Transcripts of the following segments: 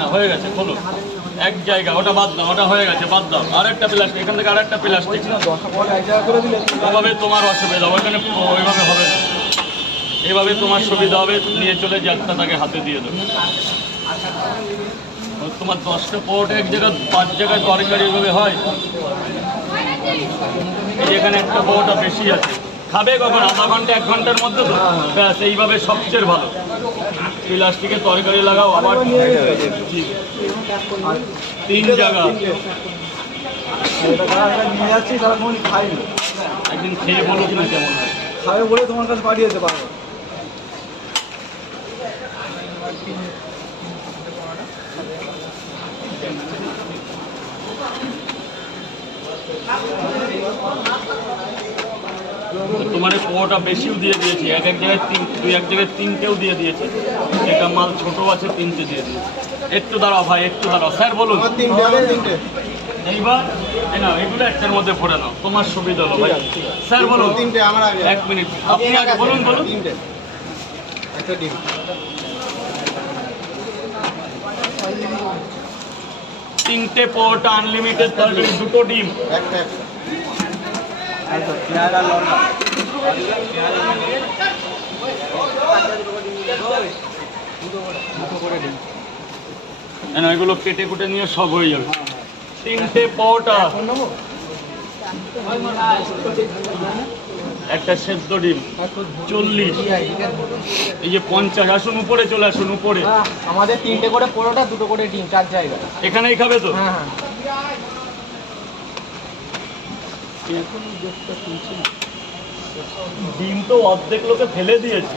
না হয়ে গেছে, খোলো এক জায়গা, ওটা বাদ দাও, ওটা হয়ে গেছে বাদ দাও। আরেকটা প্লাস্টিক, এখান থেকে আরেকটা প্লাস্টিক, ওভাবে তোমার অসুবিধা, ওইখানে ওইভাবে হবে না, এভাবে তোমার সুবিধা হবে, নিয়ে চলে যাত্রা তাকে হাতে দিয়ে দেবে। তোমার 10টা 15টা এক জায়গায় 5 জায়গায় তরকারি এভাবে হয়, এখানে একটা 15টা বেশি আছে। খাবে কখন? আধা ঘন্টা 1 ঘন্টার মধ্যে তো ব্যাস, এইভাবে সবচেয়ে ভালো। প্লাস্টিকে তরকারি লাগাও আবার 3 জায়গা। একদিন খেয়ে বলো কিনা কেমন হয়, খাবে বলে তোমার কাছে পাঠিয়ে দিতে পারবো। তোমার পোটা বেশিও দিয়ে দিয়েছি, এক জায়গায় 3টেও দিয়ে দিয়েছে, এটা মাল ছোটো আছে 3টে দিয়ে দিয়েছে। একটু দাঁড়াও ভাই, একটু দাঁড়াও। স্যার বলুন। এইবার না, এগুলো একটার মধ্যে ভরে নাও, তোমার সুবিধা হলো ভাই। স্যার বলুন। 1 মিনিট, আপনি আগে বলুন। 3টে পোটা আনলিমিটেড তরকারি, 2টো ডিম। এগুলো কেটে কুটে নিয়ে সব হয়ে যাবে। 3টে পোটা, একটা সেদ্ধ ডিম, 40। এই যে 50। আসুন উপরে, চলে আসুন উপরে। আমাদের 3টে করে পরোটা, 2টো করে ডিম, 4 জায়গা। এখানেই খাবে তো? হ্যাঁ হ্যাঁ। ডিম তো অর্ধেক লোকে ফেলে দিয়েছে।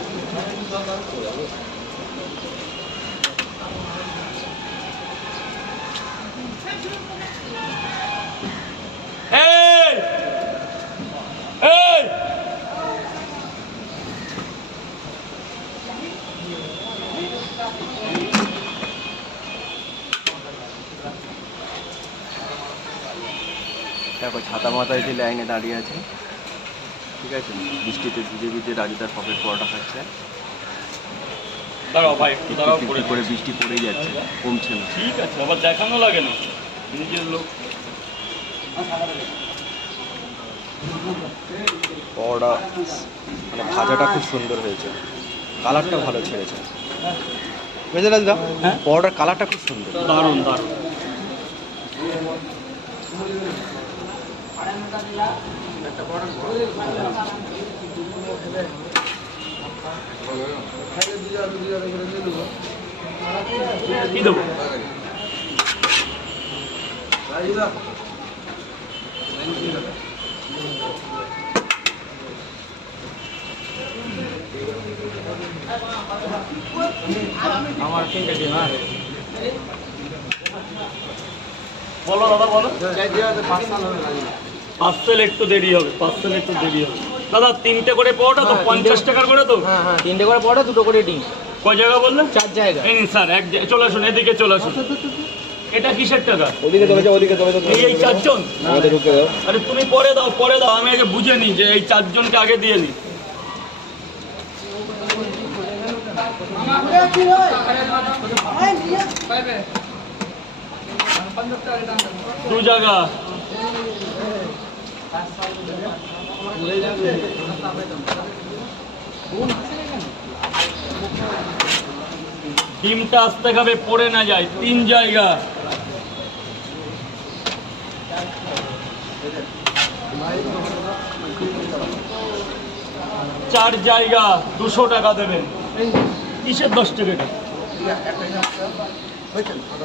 দেখো ছাতা মাথায় যে লাইনে দাঁড়িয়ে আছে, ঠিক আছে, বৃষ্টিতে ভিজে ভিজে রাজু তার পকেট পরোটা খাচ্ছে। দাঁড়াও ভাই, একটু দাঁড়াও, করে বৃষ্টি পড়েই যাচ্ছে, কমছে না। ঠিক আছে, আবার দেখানো লাগে না, নিজের লোক। পরোটা মানে ভাজাটা খুব সুন্দর হয়েছে, কালারটা ভালো ছেড়েছে, বুঝলে রাজদা? হ্যাঁ, পরোটার কালারটা খুব সুন্দর, দারুণ দারুণ। কি দেবো? আমার 3টে ডিম। হ্যাঁ বলো দাদা, বলো। পার্সেল একটু দেরি হবে, পার্সেল একটু দেরি হবে দাদা। 3টে করে পরোটা তো 50 টাকার করে তো? হ্যাঁ হ্যাঁ, 3টে করে পরোটা, 2টো করে ডিম। কয় জায়গা বললেন? 4 জায়গা। এই নিন স্যার, চলে আসুন, এদিকে চলে আসুন। এটা কিসের টাকা? ওদিকে চলে যাও, ওদিকে চলে যাও। এই 4 জন? আমাদের ঢুকে দাও। আরে তুমি পরে দাও, পরে দাও, আমি আগে বুঝে নিই যে এই 4 জনকে আগে দিয়ে নিই। দু জায়গা। ডিমটা আসতে খাবে, পড়ে না যায়। 3 জায়গা। চার জায়গা, 200 টাকা দেবেন। কিসের 10 টাকা?